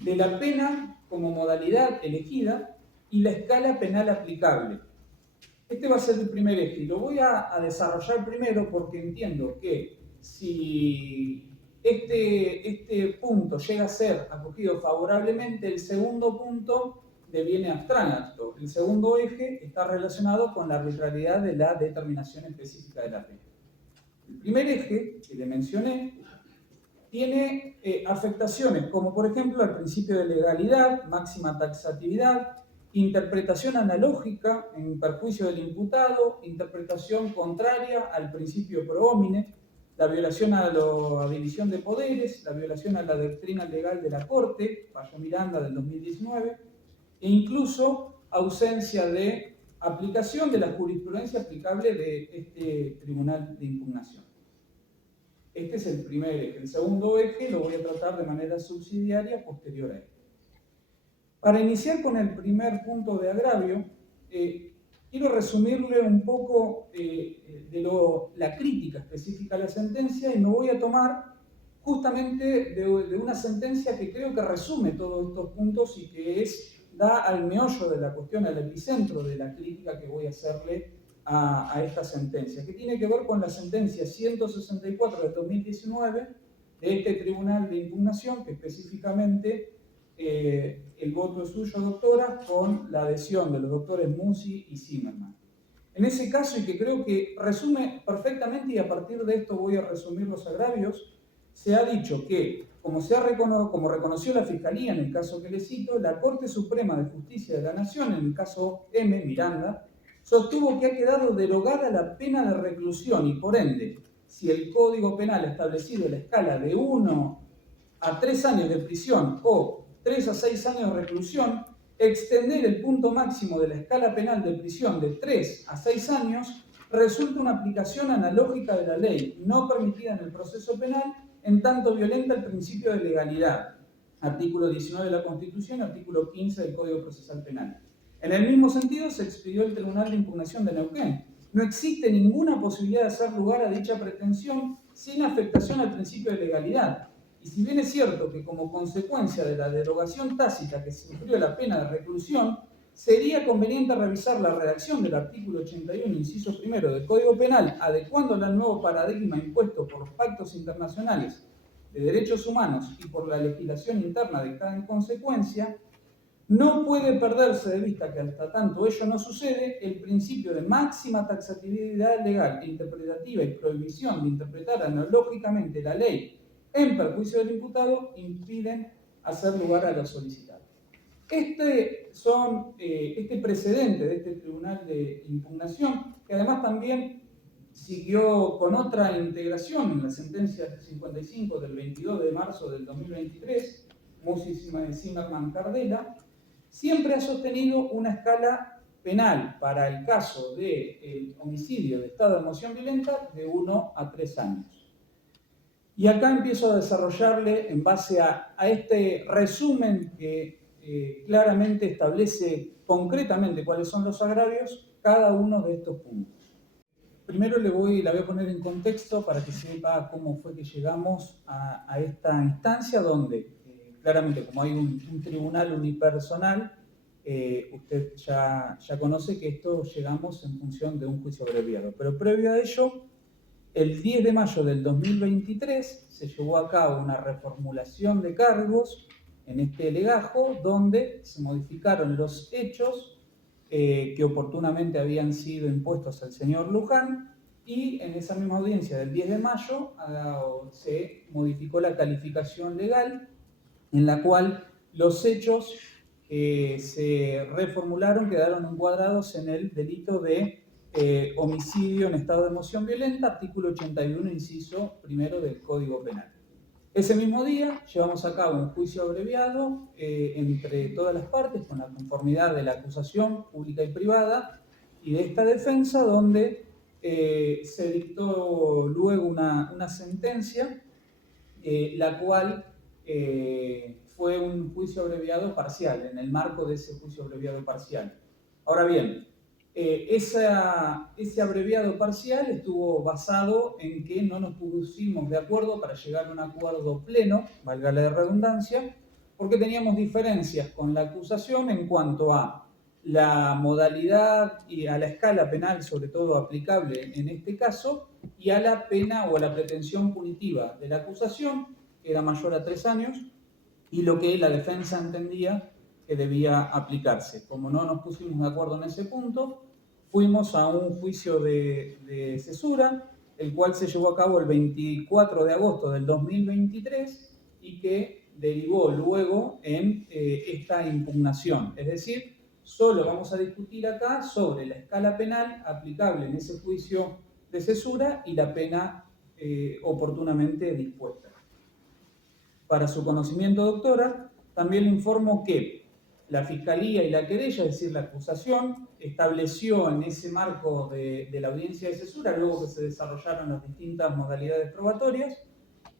de la pena como modalidad elegida y la escala penal aplicable. Este va a ser el primer eje y lo voy a desarrollar primero porque entiendo que si este punto llega a ser acogido favorablemente, el segundo punto deviene abstracto. El segundo eje está relacionado con la arbitrariedad de la determinación específica de la pena. El primer eje que le mencioné tiene afectaciones como por ejemplo el principio de legalidad, máxima taxatividad, interpretación analógica en perjuicio del imputado, interpretación contraria al principio pro homine, la violación a la división de poderes, la violación a la doctrina legal de la Corte, fallo Miranda del 2019, e incluso ausencia de aplicación de la jurisprudencia aplicable de este tribunal de impugnación. Este es el primer eje. El segundo eje lo voy a tratar de manera subsidiaria posterior a este. Para iniciar con el primer punto de agravio, quiero resumirle un poco la crítica específica a la sentencia y me voy a tomar justamente de una sentencia que creo que resume todos estos puntos y que da al meollo de la cuestión, al epicentro de la crítica que voy a hacerle a esta sentencia, que tiene que ver con la sentencia 164 de 2019 de este Tribunal de Impugnación, que específicamente el voto es suyo, doctora, con la adhesión de los doctores Musi y Zimmerman. En ese caso, y que creo que resume perfectamente, y a partir de esto voy a resumir los agravios, se ha dicho que, como reconoció la Fiscalía en el caso que le cito, la Corte Suprema de Justicia de la Nación, en el caso M, Miranda, sostuvo que ha quedado derogada la pena de reclusión y, por ende, si el Código Penal ha establecido la escala de 1 a 3 años de prisión o 3 a 6 años de reclusión, extender el punto máximo de la escala penal de prisión de 3 a 6 años resulta una aplicación analógica de la ley, no permitida en el proceso penal, en tanto violenta el principio de legalidad, artículo 19 de la Constitución, artículo 15 del Código Procesal Penal. En el mismo sentido se expidió el Tribunal de Impugnación de Neuquén. No existe ninguna posibilidad de hacer lugar a dicha pretensión sin afectación al principio de legalidad. Y si bien es cierto que como consecuencia de la derogación tácita que sufrió la pena de reclusión, sería conveniente revisar la redacción del artículo 81, inciso primero del Código Penal, adecuándola al nuevo paradigma impuesto por los pactos internacionales de derechos humanos y por la legislación interna dictada en consecuencia, no puede perderse de vista que hasta tanto ello no sucede, el principio de máxima taxatividad legal e interpretativa y prohibición de interpretar analógicamente la ley en perjuicio del imputado impiden hacer lugar a lo solicitado. Este precedente de este Tribunal de Impugnación, que además también siguió con otra integración en la sentencia 55 del 22 de marzo del 2023, Musi Zimmerman Cardela, siempre ha sostenido una escala penal para el caso de homicidio de estado de emoción violenta de 1 a 3 años. Y acá empiezo a desarrollarle, en base a este resumen que claramente establece concretamente cuáles son los agravios, cada uno de estos puntos. Primero la voy a poner en contexto para que sepa cómo fue que llegamos a esta instancia donde, claramente, como hay un tribunal unipersonal, usted ya conoce que esto llegamos en función de un juicio abreviado. Pero previo a ello, el 10 de mayo del 2023 se llevó a cabo una reformulación de cargos en este legajo donde se modificaron los hechos que oportunamente habían sido impuestos al señor Luján, y en esa misma audiencia del 10 de mayo se modificó la calificación legal en la cual los hechos que se reformularon quedaron encuadrados en el delito de homicidio en estado de emoción violenta, artículo 81, inciso primero del Código Penal. Ese mismo día llevamos a cabo un juicio abreviado entre todas las partes con la conformidad de la acusación pública y privada y de esta defensa, donde se dictó luego una sentencia, la cual fue un juicio abreviado parcial, en el marco de ese juicio abreviado parcial. Ahora bien, ese abreviado parcial estuvo basado en que no nos pusimos de acuerdo para llegar a un acuerdo pleno, valga la redundancia, porque teníamos diferencias con la acusación en cuanto a la modalidad y a la escala penal, sobre todo aplicable en este caso, y a la pena o a la pretensión punitiva de la acusación, que era mayor a 3 años, y lo que la defensa entendía que debía aplicarse. Como no nos pusimos de acuerdo en ese punto, fuimos a un juicio de cesura, el cual se llevó a cabo el 24 de agosto del 2023 y que derivó luego en esta impugnación. Es decir, solo vamos a discutir acá sobre la escala penal aplicable en ese juicio de cesura y la pena oportunamente dispuesta. Para su conocimiento, doctora, también le informo que la Fiscalía y la querella, es decir, la acusación, estableció en ese marco de la audiencia de cesura, luego que se desarrollaron las distintas modalidades probatorias,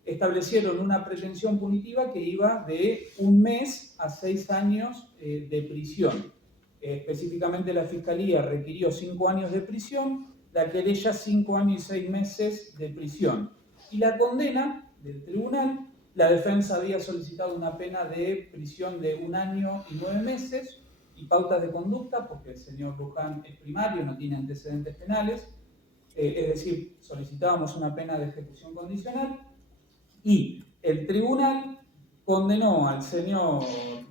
establecieron una pretensión punitiva que iba de 1 mes a 6 años de prisión. Específicamente la Fiscalía requirió 5 años de prisión, la querella 5 años y 6 meses de prisión. Y la condena del tribunal, la defensa había solicitado una pena de prisión de 1 año y 9 meses y pautas de conducta, porque el señor Luján es primario, no tiene antecedentes penales, es decir, solicitábamos una pena de ejecución condicional, y el tribunal condenó al señor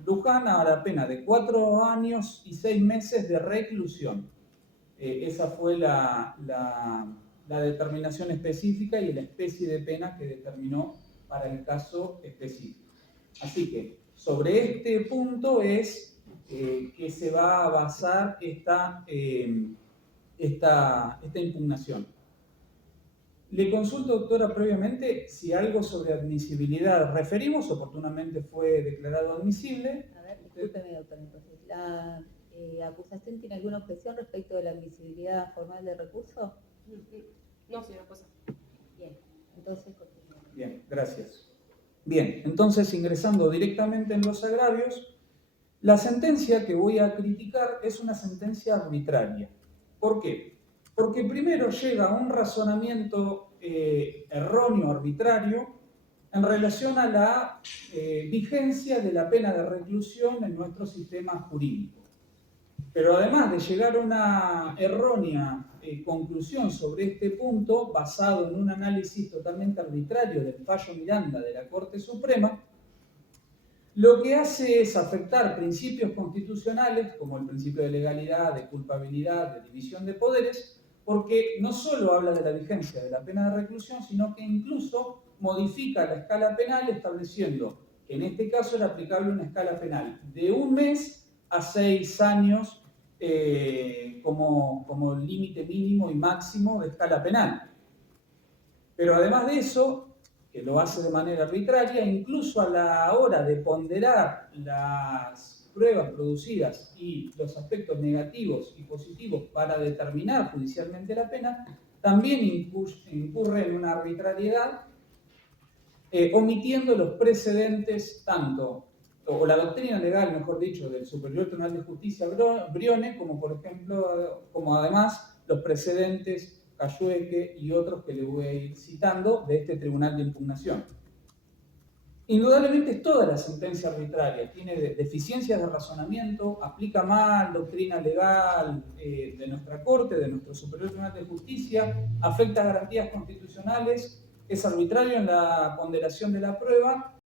Luján a la pena de 4 años y 6 meses de reclusión. Esa fue la determinación específica y la especie de pena que determinó para el caso específico. Así que sobre este punto es que se va a basar esta impugnación. Le consulto, doctora, previamente si algo sobre admisibilidad referimos, oportunamente fue declarado admisible. A ver, discúlpeme, doctor, entonces, ¿la acusación tiene alguna objeción respecto de la admisibilidad formal del recurso? No, señora jueza. Bien, entonces continúe. Bien, gracias. Bien, entonces ingresando directamente en los agravios, la sentencia que voy a criticar es una sentencia arbitraria. ¿Por qué? Porque primero llega a un razonamiento erróneo, arbitrario, en relación a la vigencia de la pena de reclusión en nuestro sistema jurídico. Pero además de llegar a una errónea conclusión sobre este punto, basado en un análisis totalmente arbitrario del fallo Miranda de la Corte Suprema, lo que hace es afectar principios constitucionales como el principio de legalidad, de culpabilidad, de división de poderes, porque no solo habla de la vigencia de la pena de reclusión, sino que incluso modifica la escala penal estableciendo que en este caso era aplicable una escala penal de 1 mes a 6 años como límite mínimo y máximo de escala penal. Pero además de eso, que lo hace de manera arbitraria, incluso a la hora de ponderar las pruebas producidas y los aspectos negativos y positivos para determinar judicialmente la pena, también incurre en una arbitrariedad, omitiendo los precedentes tanto, o la doctrina legal, mejor dicho, del Superior Tribunal de Justicia Brione, como por ejemplo, como además los precedentes Cayueque y otros que le voy a ir citando de este tribunal de impugnación. Indudablemente es toda la sentencia arbitraria, tiene deficiencias de razonamiento, aplica mal doctrina legal de nuestra Corte, de nuestro Superior Tribunal de Justicia, afecta garantías constitucionales, es arbitrario en la ponderación de la prueba